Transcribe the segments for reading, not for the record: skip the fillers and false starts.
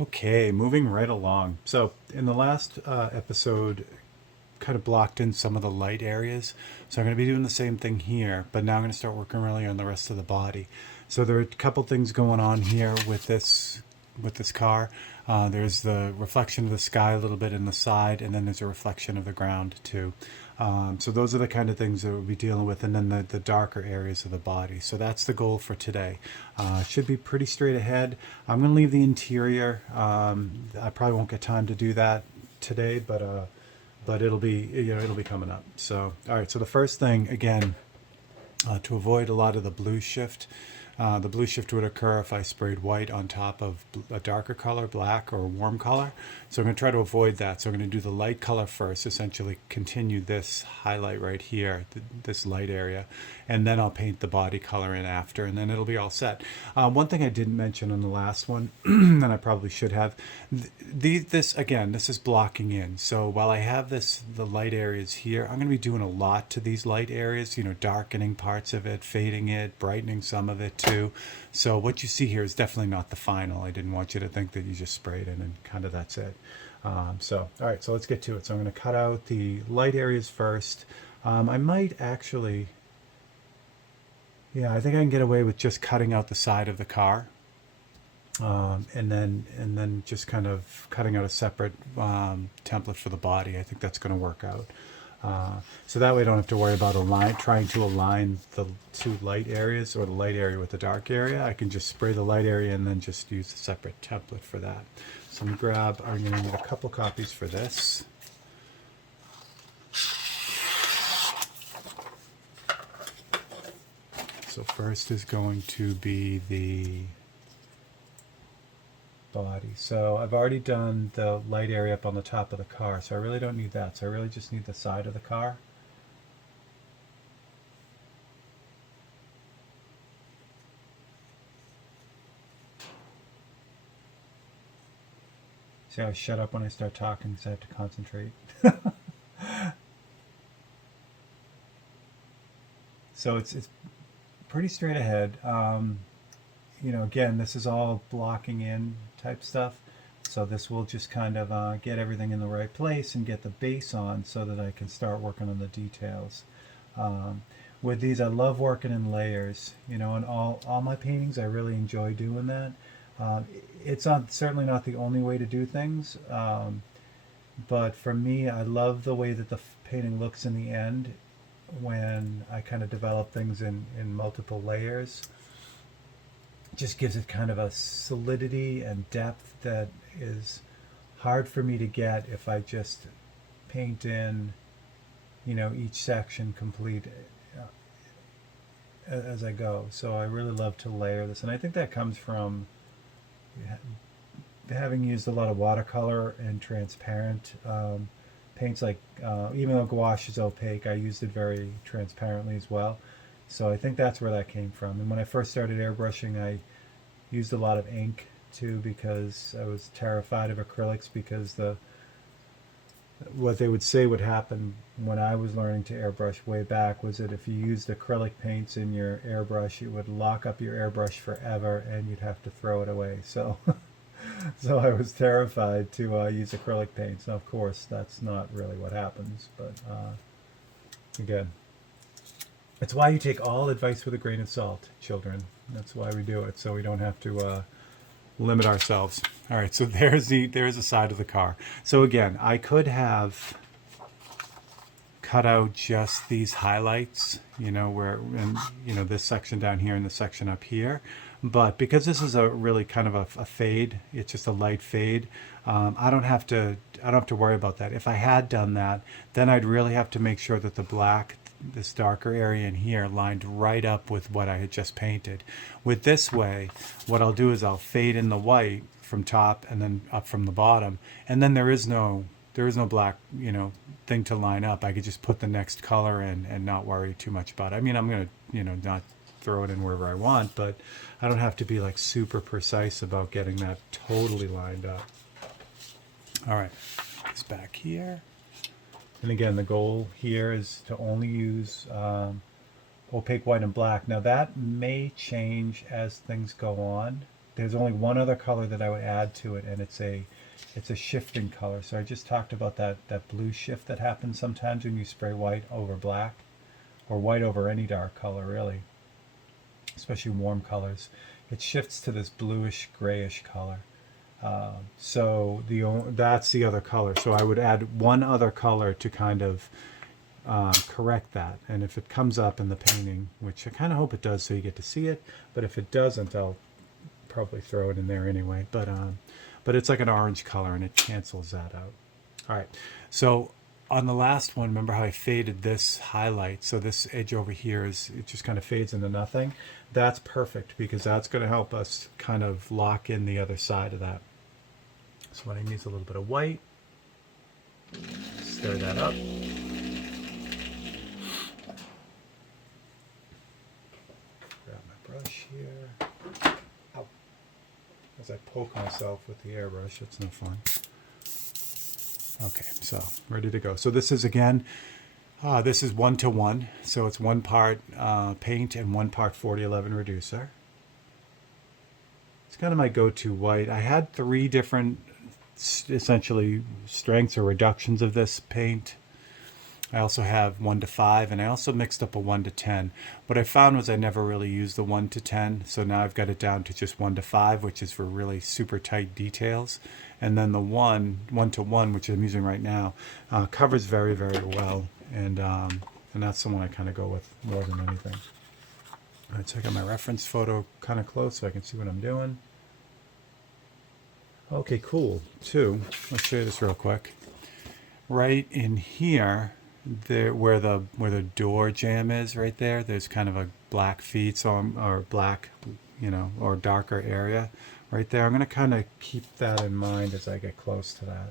Okay, moving right along. So in the last episode, kind of blocked in some of the light areas. So I'm going to be doing the same thing here, but now I'm going to start working really on the rest of the body. So there are a couple things going on here with this car. There's the reflection of the sky a little bit in the side, and then there's a reflection of the ground too. So those are the kind of things that we'll be dealing with, and then the darker areas of the body. So that's the goal for today. Should be pretty straight ahead. I'm going to leave the interior. I probably won't get time to do that today, but it'll be, it'll be coming up. So all right. So the first thing again, to avoid a lot of the blue shift would occur if I sprayed white on top of a darker color, black or warm color. So I'm going to try to avoid that. So I'm going to do the light color first, essentially continue this highlight right here, this light area, and then I'll paint the body color in after, and then it'll be all set. One thing I didn't mention on the last one, and I probably should have, this is blocking in. So while I have the light areas here, I'm going to be doing a lot to these light areas, darkening parts of it, fading it, brightening some of it too. So what you see here is definitely not the final. I didn't want you to think that you just sprayed in and kind of that's it. All right, so let's get to it. So I'm going to cut out the light areas first. I might actually, yeah, I think I can get away with just cutting out the side of the car. And then just kind of cutting out a separate template for the body. I think that's going to work out. So that way I don't have to worry about trying to align the two light areas or the light area with the dark area. I can just spray the light area and then just use a separate template for that. So I'm going to need a couple copies for this. So first is going to be the body. So I've already done the light area up on the top of the car, so I really don't need that. So I really just need the side of the car. See how I shut up when I start talking because I have to concentrate. So it's pretty straight ahead. Again, this is all blocking in type stuff. So this will just kind of get everything in the right place and get the base on so that I can start working on the details. With these, I love working in layers. In all my paintings, I really enjoy doing that. It's certainly not the only way to do things, but for me, I love the way that the painting looks in the end when I kind of develop things in multiple layers. Just gives it kind of a solidity and depth that is hard for me to get if I just paint in, each section complete as I go. So I really love to layer this, and I think that comes from having used a lot of watercolor and transparent paints. Like even though gouache is opaque, I used it very transparently as well. So I think that's where that came from. And when I first started airbrushing, I used a lot of ink too because I was terrified of acrylics, because what they would say would happen when I was learning to airbrush way back was that if you used acrylic paints in your airbrush, it would lock up your airbrush forever and you'd have to throw it away. So so I was terrified to use acrylic paints. Now, of course, that's not really what happens, but again, it's why you take all advice with a grain of salt, children. That's why we do it, so we don't have to limit ourselves. All right, so there's the side of the car. So again, I could have cut out just these highlights, this section down here and the section up here. But because this is a really kind of a fade, it's just a light fade. I don't have to worry about that. If I had done that, then I'd really have to make sure that the black, this darker area in here, lined right up with what I had just painted. With this way, what I'll do is I'll fade in the white from top and then up from the bottom, and then there is no black thing to line up. I could just put the next color in and not worry too much about it. I mean, I'm gonna not throw it in wherever I want, but I don't have to be like super precise about getting that totally lined up. All right, it's back here. And again, the goal here is to only use opaque white and black. Now that may change as things go on, there's only one other color that I would add to it, and it's a shifting color. So I just talked about that blue shift that happens sometimes when you spray white over black, or white over any dark color really, especially warm colors. It shifts to this bluish grayish color. So that's the other color. So I would add one other color to kind of correct that. And if it comes up in the painting, which I kind of hope it does so you get to see it, but if it doesn't, I'll probably throw it in there anyway. But it's like an orange color and it cancels that out. All right, so on the last one, remember how I faded this highlight? So this edge over here it just kind of fades into nothing. That's perfect because that's going to help us kind of lock in the other side of that. So what I need is a little bit of white. Stir that up. Grab my brush here. Ow. As I poke myself with the airbrush, it's no fun. Okay, so ready to go. So this is again, this is 1:1. So it's 1 part paint and 1 part 4011 reducer. It's kind of my go-to white. I had 3 different essentially strengths or reductions of this paint. I also have 1:5, and I also mixed up a 1:10. What I found was I never really used the 1:10, so now I've got it down to just 1:5, which is for really super tight details. And then the 1:1, which I'm using right now, covers very, very well, and that's the one I kind of go with more than anything. All right, so I got my reference photo kind of close so I can see what I'm doing. Okay, cool. 2. Let's show you this real quick. Right in here, there where the door jamb is, right there. There's kind of a black feet, or black, or darker area right there. I'm going to kind of keep that in mind as I get close to that.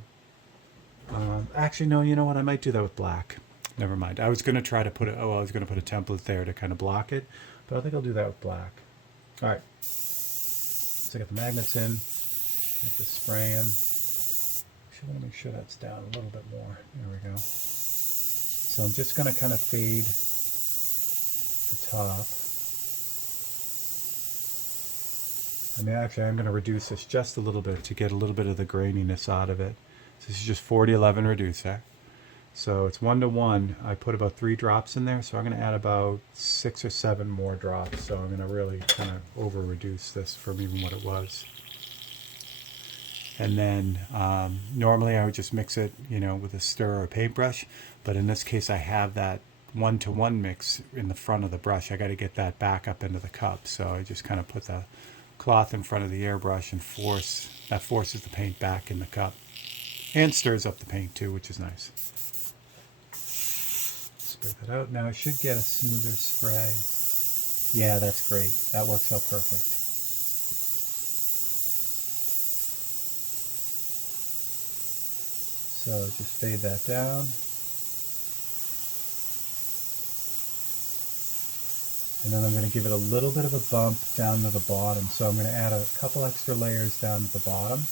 Actually, no. You know what? I might do that with black. Never mind. I was going to try to put I was going to put a template there to kind of block it, but I think I'll do that with black. All right. So I got the magnets in. Get the spraying. Actually, want to make sure that's down a little bit more. There we go. So I'm just going to kind of fade the top. I mean, actually, I'm going to reduce this just a little bit to get a little bit of the graininess out of it. So this is just 4011 reducer. So it's 1:1. I put about 3 drops in there, so I'm going to add about 6 or 7 more drops. So I'm going to really kind of over reduce this from even what it was. And then normally I would just mix it, with a stir or a paintbrush. But in this case, I have that 1:1 mix in the front of the brush. I got to get that back up into the cup. So I just kind of put the cloth in front of the airbrush and forces the paint back in the cup. And stirs up the paint too, which is nice. Spray that out. Now I should get a smoother spray. Yeah, that's great. That works out perfect. So just fade that down. And then I'm going to give it a little bit of a bump down to the bottom. So I'm going to add a couple extra layers down at the bottom.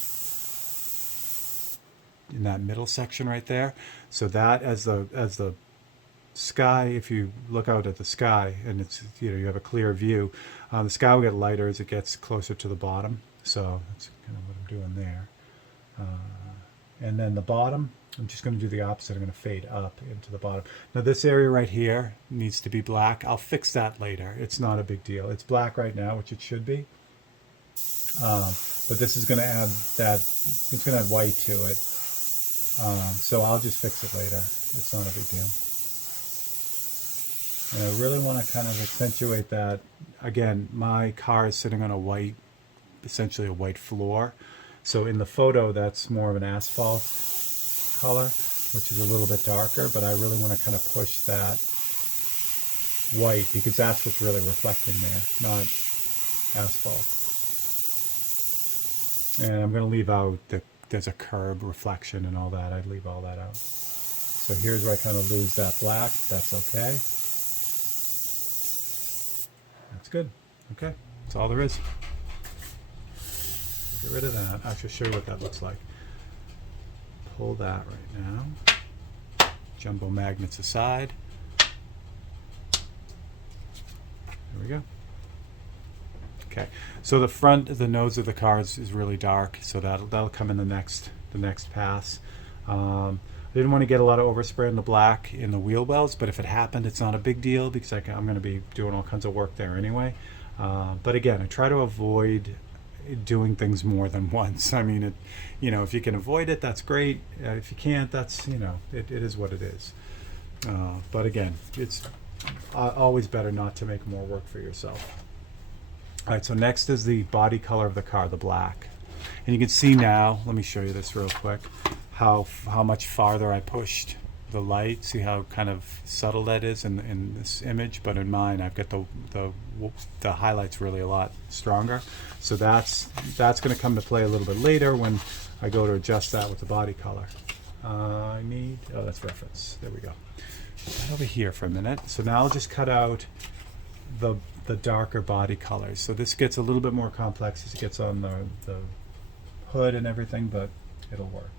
In that middle section right there. So that as the sky, if you look out at the sky and it's, you have a clear view, the sky will get lighter as it gets closer to the bottom. So that's kind of what I'm doing there. And then the bottom, I'm just going to do the opposite. I'm going to fade up into the bottom. Now this area right here needs to be black. I'll fix that later. It's not a big deal. It's black right now, which it should be. But this is going to add it's going to add white to it. So I'll just fix it later. It's not a big deal. And I really want to kind of accentuate that. Again, my car is sitting on essentially a white floor. So in the photo, that's more of an asphalt color, which is a little bit darker, but I really want to kind of push that white because that's what's really reflecting there, not asphalt. And I'm going to leave out there's a curb reflection and all that. I'd leave all that out. So here's where I kind of lose that black. That's okay. That's good. Okay, that's all there is. Get rid of that. I'll just show you what that looks like. Pull that right now. Jumbo magnets aside. There we go. Okay, so the front, the nose of the car is really dark, so that'll come in the next pass. I didn't want to get a lot of overspray in the black in the wheel wells, but if it happened, it's not a big deal because I'm going to be doing all kinds of work there anyway. But again, I try to avoid doing things more than once. I mean, if you can avoid it, that's great. If you can't, that's, it is what it is. But again, it's always better not to make more work for yourself. All right, so next is the body color of the car, the black. And you can see now, let me show you this real quick, how much farther I pushed the light. See how kind of subtle that is in this image, but in mine I've got the highlights really a lot stronger. So that's going to come to play a little bit later when I go to adjust that with the body color. That's reference. There we go. Right over here for a minute. So now I'll just cut out the darker body colors. So this gets a little bit more complex as it gets on the hood and everything, but it'll work.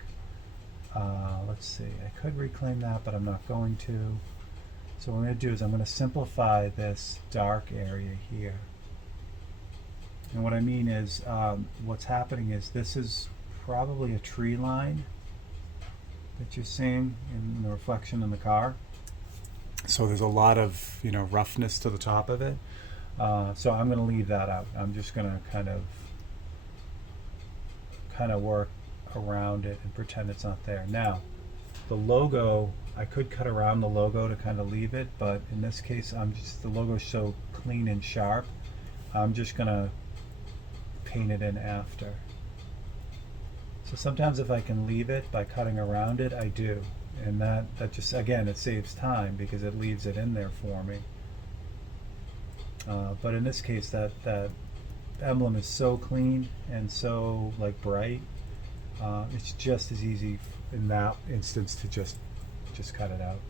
Let's see, I could reclaim that, but I'm not going to. So what I'm going to do is I'm going to simplify this dark area here. And what I mean is, what's happening is this is probably a tree line that you're seeing in the reflection in the car. So there's a lot of roughness to the top of it. So I'm going to leave that out. I'm just going to kind of work around it and pretend it's not there. Now, the logo, I could cut around the logo to kind of leave it, but in this case, the logo's so clean and sharp, I'm just going to paint it in after. So sometimes if I can leave it by cutting around it, I do. And that just, again, it saves time because it leaves it in there for me. But in this case, that emblem is so clean and so bright. It's just as easy in that instance to just cut it out.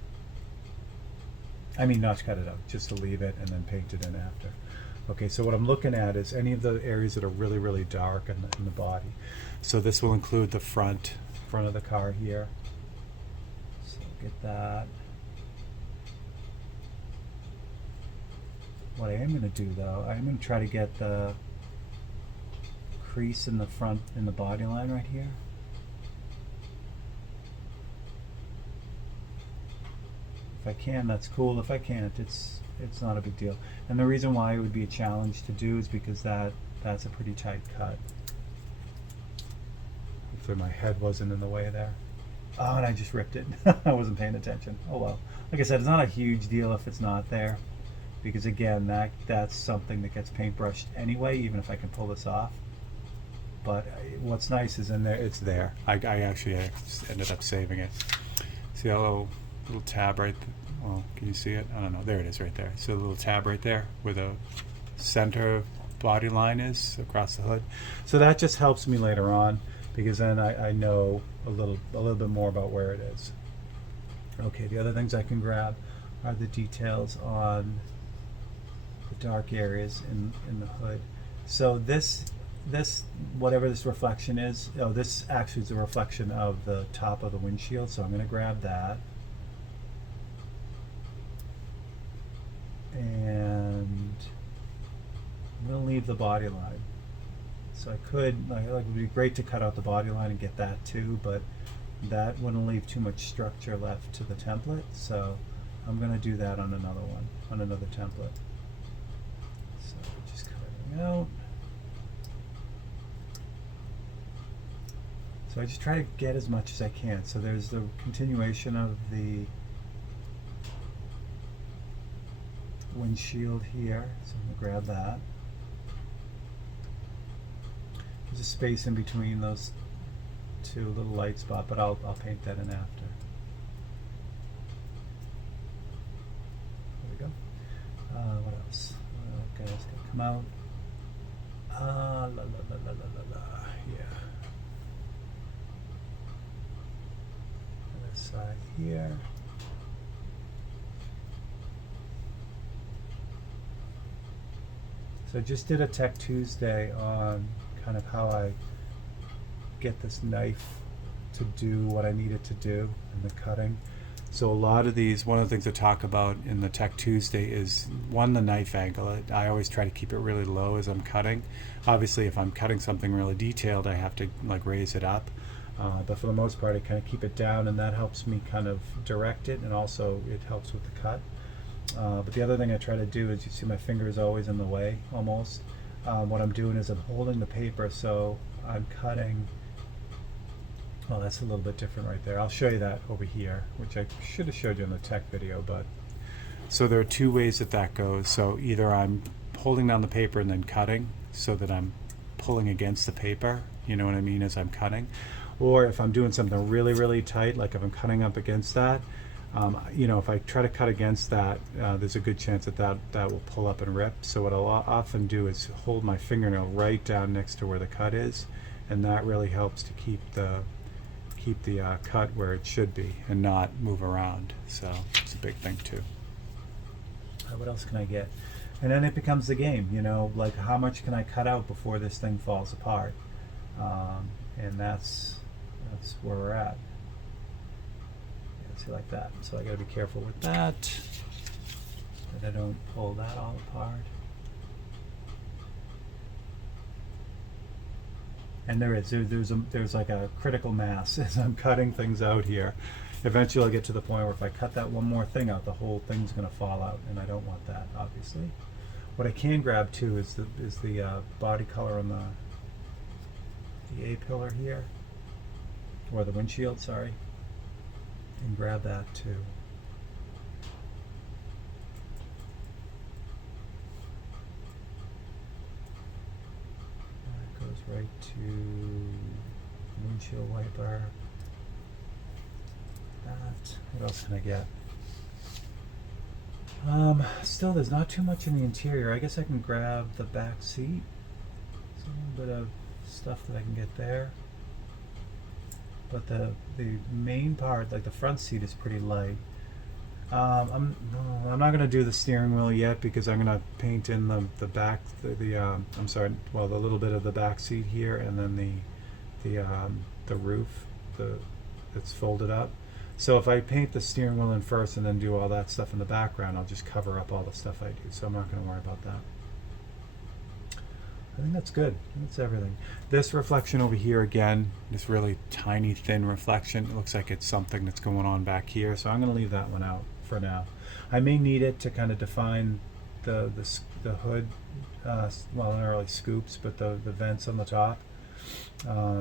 I mean, not cut it out, just to leave it and then paint it in after. Okay, so what I'm looking at is any of the areas that are really, really dark in the body. So this will include the front of the car here. So get that. What I am going to do though, I'm going to try to get the crease in the front, in the body line right here. If I can, that's cool. If I can't, it's not a big deal. And the reason why it would be a challenge to do is because that's a pretty tight cut. Hopefully my head wasn't in the way there. Oh, and I just ripped it. I wasn't paying attention. Oh well. Like I said, it's not a huge deal if it's not there, because again, that's something that gets paintbrushed anyway, even if I can pull this off. But what's nice is in there, it's there. I actually ended up saving it. See a little tab right there? Well, can you see it? I don't know. There it is right there. So a little tab right there where the center body line is across the hood. So that just helps me later on because then I know a little bit more about where it is. Okay, the other things I can grab are the details on the dark areas in the hood. So this whatever this reflection is, this actually is a reflection of the top of the windshield, so I'm going to grab that. And I'm going to leave the body line. So I could, it would be great to cut out the body line and get that too, but that wouldn't leave too much structure left to the template, so I'm going to do that on another one, on another template. So just cut it out. So I just try to get as much as I can. So there's the continuation of the windshield here. So I'm going to grab that. There's a space in between those two little light spots, but I'll paint that in after. There we go. What else? Okay, it's going to come out. Yeah. This side here. So I just did a Tech Tuesday on kind of how I get this knife to do what I need it to do in the cutting. So a lot of these, one of the things I talk about in the Tech Tuesday is one, the knife angle. I always try to keep it really low as I'm cutting. Obviously, if I'm cutting something really detailed, I have to like raise it up. But for the most part, I kind of keep it down, and that helps me kind of direct it, and also it helps with the cut. But the other thing I try to do is, you see my finger is always in the way, almost. What I'm doing is I'm holding the paper, so I'm cutting. Well, that's a little bit different right there. I'll show you that over here, which I should have showed you in the tech video. But so there are two ways that that goes. So either I'm holding down the paper and then cutting, so that I'm pulling against the paper, you know what I mean, as I'm cutting. Or if I'm doing something really, really tight, like if I'm cutting up against that, you know, if I try to cut against that, there's a good chance that will pull up and rip. So what I'll often do is hold my fingernail right down next to where the cut is, and that really helps to keep the cut where it should be and not move around. So it's a big thing too. What else can I get? And then it becomes the game, you know, like how much can I cut out before this thing falls apart? And that's where we're at. Yeah, see, like that. So I got to be careful with that I don't pull that all apart. And there's like a critical mass as I'm cutting things out here. Eventually I'll get to the point where if I cut that one more thing out, the whole thing's going to fall out, and I don't want that, obviously. What I can grab too is the body color on the A-pillar here, or the windshield, sorry, and grab that too. Right to windshield wiper. That. What else can I get? Still, there's not too much in the interior. I guess I can grab the back seat. There's a little bit of stuff that I can get there. But the main part, like the front seat, is pretty light. I'm not going to do the steering wheel yet because I'm going to paint in the back, I'm sorry, well, the little bit of the back seat here, and then the roof, it's folded up. So if I paint the steering wheel in first and then do all that stuff in the background, I'll just cover up all the stuff I do. So I'm not going to worry about that. I think that's good. That's everything. This reflection over here, again, this really tiny, thin reflection. It looks like it's something that's going on back here. So I'm going to leave that one out for now. I may need it to kind of define the hood, well, not really scoops, but the vents on the top.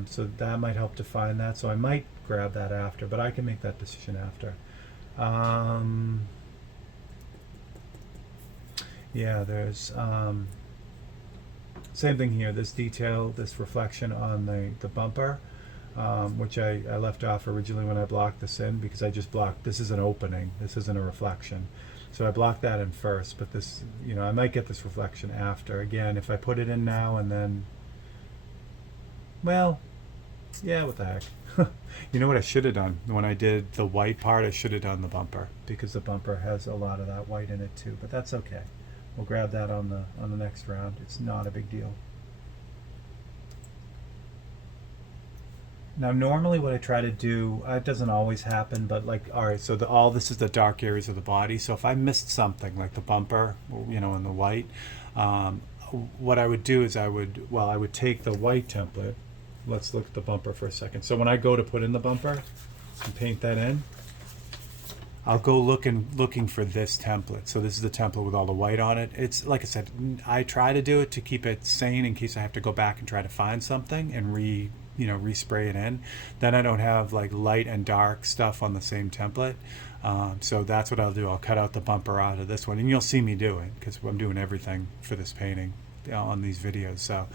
So that might help define that. So I might grab that after, but I can make that decision after. Yeah, there's same thing here. This detail, this reflection on the bumper, which I left off originally when I blocked this in, because I just blocked, this is an opening, this isn't a reflection. So I blocked that in first, but this, you know, I might get this reflection after. Again, if I put it in now and then, well, yeah, what the heck. You know what I should have done? When I did the white part, I should have done the bumper, because the bumper has a lot of that white in it too, but that's okay. We'll grab that on the next round. It's not a big deal. Now, normally what I try to do, it doesn't always happen, but like, all right, so all this is the dark areas of the body. So if I missed something like the bumper, you know, and the white, what I would do is I would take the white template. Let's look at the bumper for a second. So when I go to put in the bumper and paint that in, I'll go looking for this template. So this is the template with all the white on it. It's like I said, I try to do it to keep it sane in case I have to go back and try to find something and respray it in. Then I don't have like light and dark stuff on the same template. So that's what I'll do. I'll cut out the bumper out of this one, and you'll see me do it because I'm doing everything for this painting on these videos. So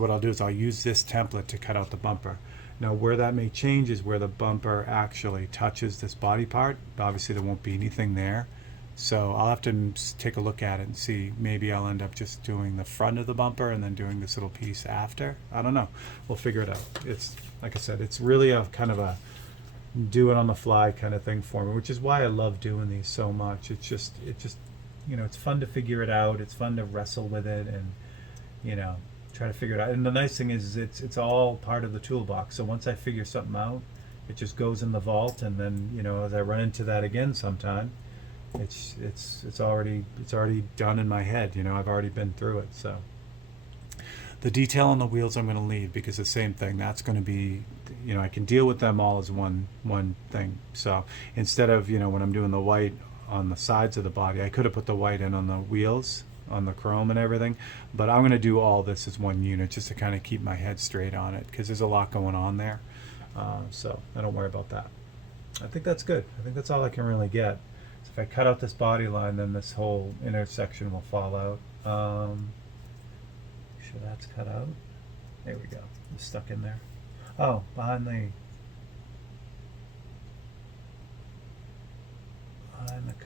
what I'll do is I'll use this template to cut out the bumper. Now, where that may change is where the bumper actually touches this body part. Obviously, there won't be anything there. So I'll have to take a look at it and see. Maybe I'll end up just doing the front of the bumper and then doing this little piece after. I don't know. We'll figure it out. It's, like I said, it's really a kind of a do it on the fly kind of thing for me, which is why I love doing these so much. It just, you know, it's fun to figure it out. It's fun to wrestle with it and, you know, try to figure it out. And the nice thing is it's all part of the toolbox. So once I figure something out, It just goes in the vault, and then, you know, as I run into that again sometime, it's already done in my head. You know, I've already been through it. So the detail on the wheels I'm going to leave, because the same thing, that's going to be, you know, I can deal with them all as one thing. So instead of, you know, when I'm doing the white on the sides of the body, I could have put the white in on the wheels, on the chrome and everything, but I'm going to do all this as one unit just to kind of keep my head straight on it, because there's a lot going on there. So I don't worry about that. I think that's good. I think that's all I can really get. So if I cut out this body line, then this whole intersection will fall out. Make sure that's cut out. There we go. It's stuck in there. Oh, behind the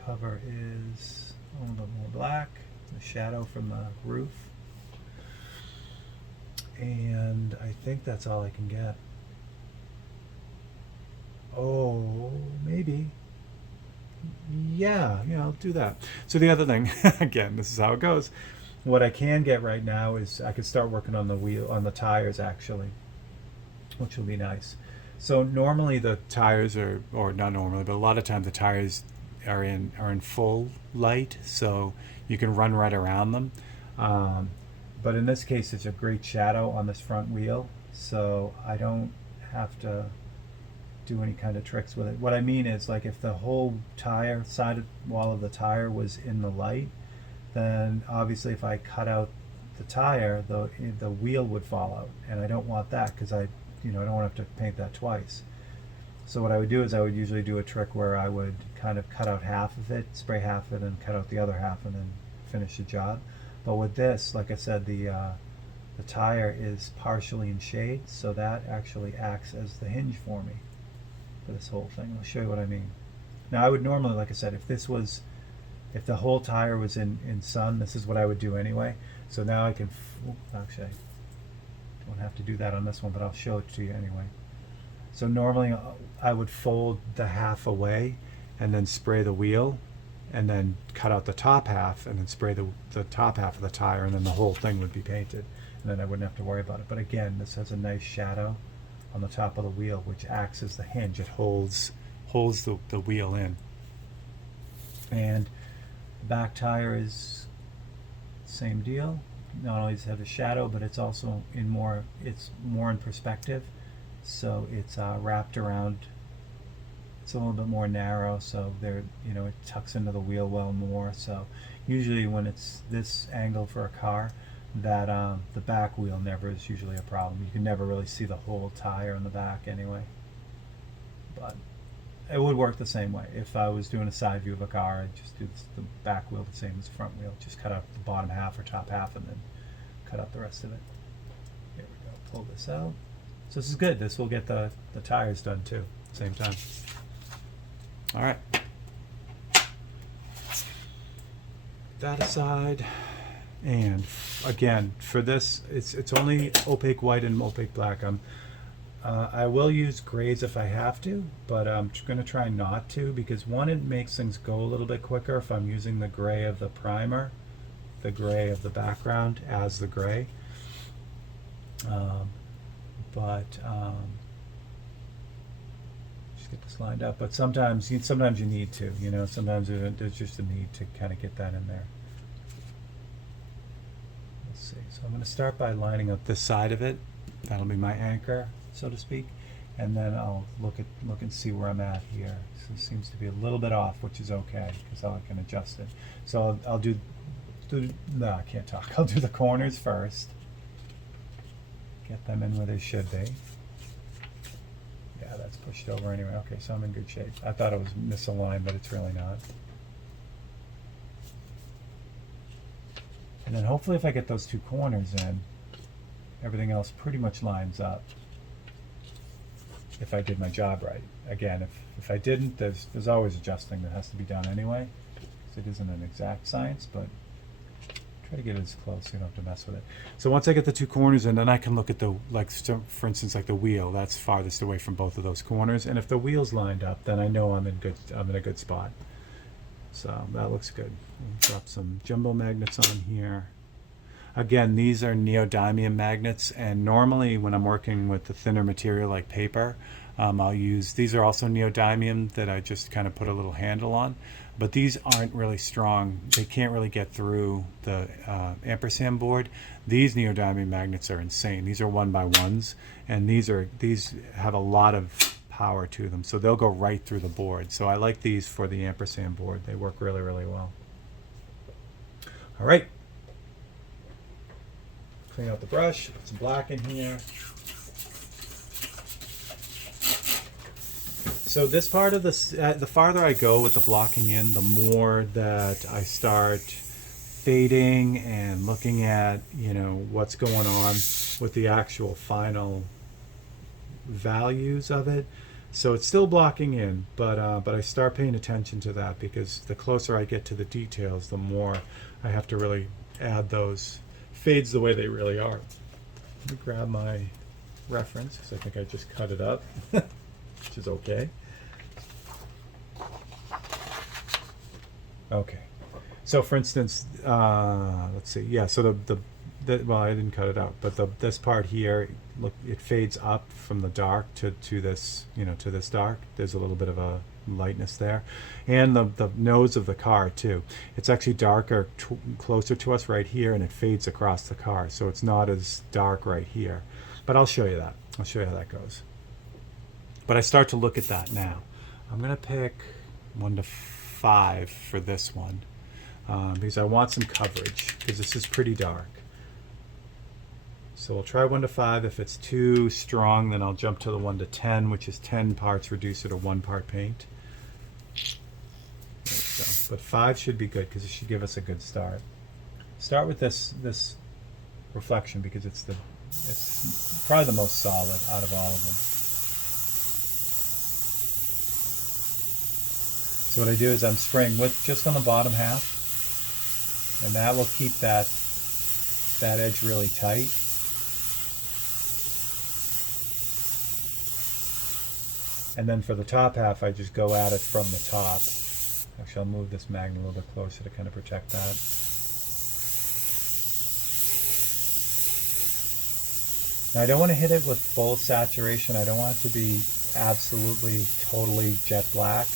cover is a little bit more black. The shadow from the roof. And I think that's all I can get. Oh, maybe. Yeah, I'll do that. So the other thing, again, this is how it goes. What I can get right now is I could start working on the tires actually, which will be nice. So normally the tires or not normally, but a lot of times the tires are in full light, so you can run right around them. But in this case, it's a great shadow on this front wheel, so I don't have to do any kind of tricks with it. What I mean is, like, if the whole side wall of the tire was in the light, then obviously if I cut out the tire, the wheel would fall out, and I don't want that, because I don't want to have to paint that twice. So what I would do is I would usually do a trick where I would kind of cut out half of it, spray half of it, and cut out the other half, and then finish the job. But with this, like I said, the tire is partially in shade, so that actually acts as the hinge for me for this whole thing. I'll show you what I mean. Now I would normally, like I said, if the whole tire was in sun, this is what I would do anyway. So now I can, actually I don't have to do that on this one, but I'll show it to you anyway. So normally I would fold the half away and then spray the wheel, and then cut out the top half and then spray the top half of the tire, and then the whole thing would be painted, and then I wouldn't have to worry about it. But again, this has a nice shadow on the top of the wheel, which acts as the hinge. It holds the wheel in. And the back tire is same deal. Not only does it have a shadow, but it's also more in perspective. So it's wrapped around. It's a little bit more narrow, so it tucks into the wheel well more. So usually when it's this angle for a car, that the back wheel never is usually a problem. You can never really see the whole tire in the back anyway. But it would work the same way. If I was doing a side view of a car, I'd just do the back wheel the same as the front wheel. Just cut out the bottom half or top half, and then cut out the rest of it. Here we go. Pull this out. So this is good. This will get the tires done too at the same time. All right. That aside, and again, for this, it's only opaque white and opaque black. I will use grays if I have to, but I'm going to try not to, because one, it makes things go a little bit quicker if I'm using the gray of the primer, the gray of the background as the gray. Just get this lined up. But sometimes you need to, sometimes there's just a need to kind of get that in there. Let's see. So I'm going to start by lining up this side of it. That'll be my anchor, so to speak, and then I'll look and see where I'm at here. So it seems to be a little bit off, which is okay, because I can adjust it. So I'll do no, I can't talk. I'll do the corners first. Get them in where they should be. Yeah, that's pushed over anyway. Okay, so I'm in good shape. I thought it was misaligned, but it's really not. And then hopefully if I get those two corners in, everything else pretty much lines up. If I did my job right. Again, if I didn't, there's always adjusting that has to be done anyway. So it isn't an exact science, but try to get it as close so you don't have to mess with it. So once I get the two corners in, then I can look at for instance, like the wheel. That's farthest away from both of those corners. And if the wheel's lined up, then I know I'm in a good spot. So that looks good. We'll drop some jumbo magnets on here. Again, these are neodymium magnets, and normally when I'm working with the thinner material like paper, I'll use, these are also neodymium that I just kind of put a little handle on, but these aren't really strong. They can't really get through the ampersand board. These neodymium magnets are insane. These are 1x1s, and these have a lot of power to them, so they'll go right through the board. So I like these for the ampersand board. They work really, really well. All right, clean out the brush, put some black in here. So this part of this, the farther I go with the blocking in, the more that I start fading and looking at, what's going on with the actual final values of it. So it's still blocking in, but I start paying attention to that, because the closer I get to the details, the more I have to really add those fades the way they really are. Let me grab my reference, because I think I just cut it up, which is okay. Okay, so for instance, let's see. Yeah, so the well, I didn't cut it out, but this part here, look, it fades up from the dark to this, to this dark. There's a little bit of a lightness there, and the nose of the car too. It's actually darker closer to us right here, and it fades across the car, so it's not as dark right here. But I'll show you that. I'll show you how that goes. But I start to look at that now. I'm gonna pick 1 to 5 for this one, because I want some coverage, because this is pretty dark. So we'll try 1 to 5. If it's too strong, then I'll jump to the 1 to 10, which is 10 parts reducer to 1 part paint. There we go. But 5 should be good, because it should give us a good start. Start with this reflection, because it's probably the most solid out of all of them. So what I do is I'm spraying with just on the bottom half, and that will keep that edge really tight. And then for the top half, I just go at it from the top. Actually, I'll move this magnet a little bit closer to kind of protect that. Now, I don't want to hit it with full saturation. I don't want it to be absolutely, totally jet black,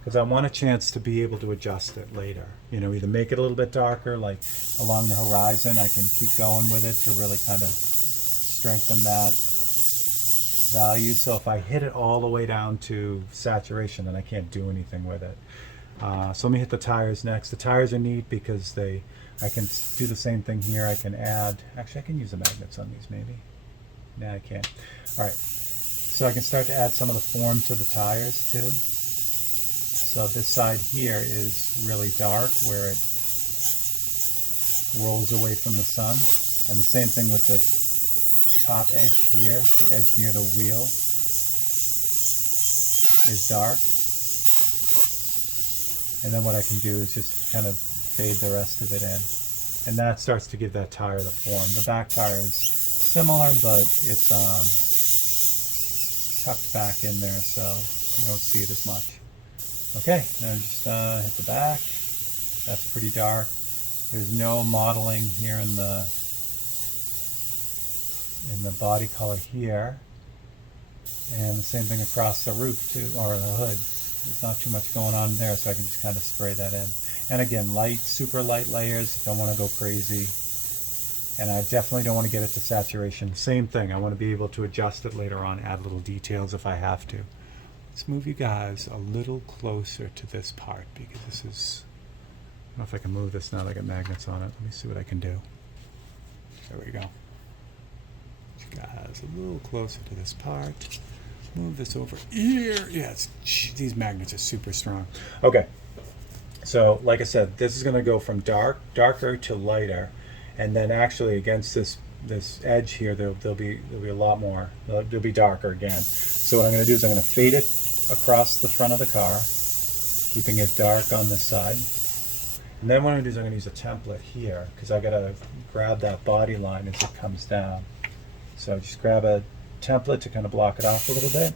because I want a chance to be able to adjust it later. Either make it a little bit darker, like along the horizon. I can keep going with it to really kind of strengthen that value. So if I hit it all the way down to saturation, then I can't do anything with it. So let me hit the tires next. The tires are neat because I can do the same thing here. I can add, actually I can use the magnets on these maybe. Nah, I can't. All right, so I can start to add some of the form to the tires too. So this side here is really dark where it rolls away from the sun, and the same thing with the top edge here, the edge near the wheel is dark. And then what I can do is just kind of fade the rest of it in. And that starts to give that tire the form. The back tire is similar, but it's tucked back in there, so you don't see it as much. Okay, now just hit the back. That's pretty dark. There's no modeling here in the body color here, and the same thing across the roof too, or the hood. There's not too much going on there, so I can just kind of spray that in. And again, light, super light layers. Don't want to go crazy, and I definitely don't want to get it to saturation. Same thing, I want to be able to adjust it later on, add little details if I have to. Let's move you guys a little closer to this part, because this is, I don't know if I can move this now that I got magnets on it. Let me see what I can do. There we go. You guys a little closer to this part. Move this over here. Yeah, these magnets are super strong. Okay, so like I said, this is going to go from darker to lighter, and then actually against this edge here, there'll be a lot more. They'll be darker again. So what I'm going to do is I'm going to fade it across the front of the car, keeping it dark on this side. And then what I'm going to do is I'm going to use a template here, because I got to grab that body line as it comes down. So just grab a template to kind of block it off a little bit,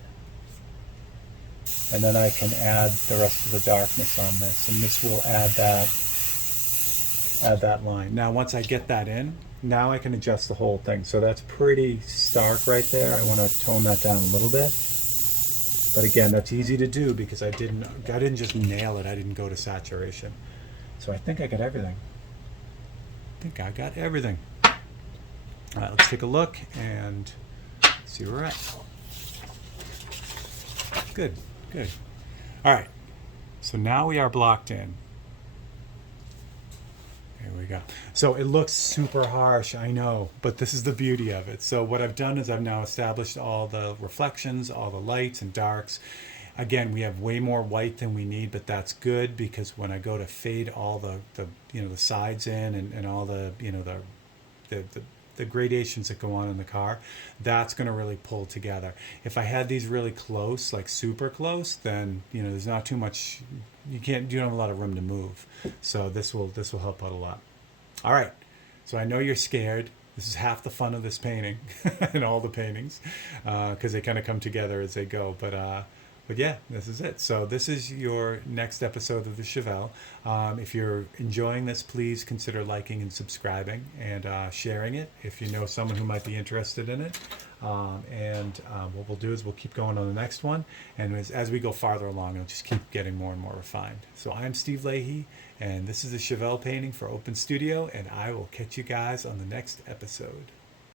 and then I can add the rest of the darkness on this, and this will add that line. Now once I get that in, now I can adjust the whole thing. So that's pretty stark right there. I want to tone that down a little bit, But again, that's easy to do because I didn't just nail it. I didn't go to saturation. So I think I got everything. All right, let's take a look and see where we're at. Good. All right, so now we are blocked in. There we go. So it looks super harsh, I know, but this is the beauty of it. So what I've done is I've now established all the reflections, all the lights and darks. Again, we have way more white than we need, but that's good because when I go to fade all the sides in and all the the gradations that go on in the car, that's going to really pull together. If I had these really close, like super close, then there's not too much. You don't have a lot of room to move. So this will help out a lot. All right. So I know you're scared. This is half the fun of this painting and all the paintings because they kind of come together as they go. But yeah, this is it. So this is your next episode of the Chevelle. If you're enjoying this, please consider liking and subscribing and sharing it if you know someone who might be interested in it. What we'll do is we'll keep going on the next one. And as we go farther along, it'll just keep getting more and more refined. So I'm Steve Leahy, and this is the Chevelle painting for Open Studio, and I will catch you guys on the next episode.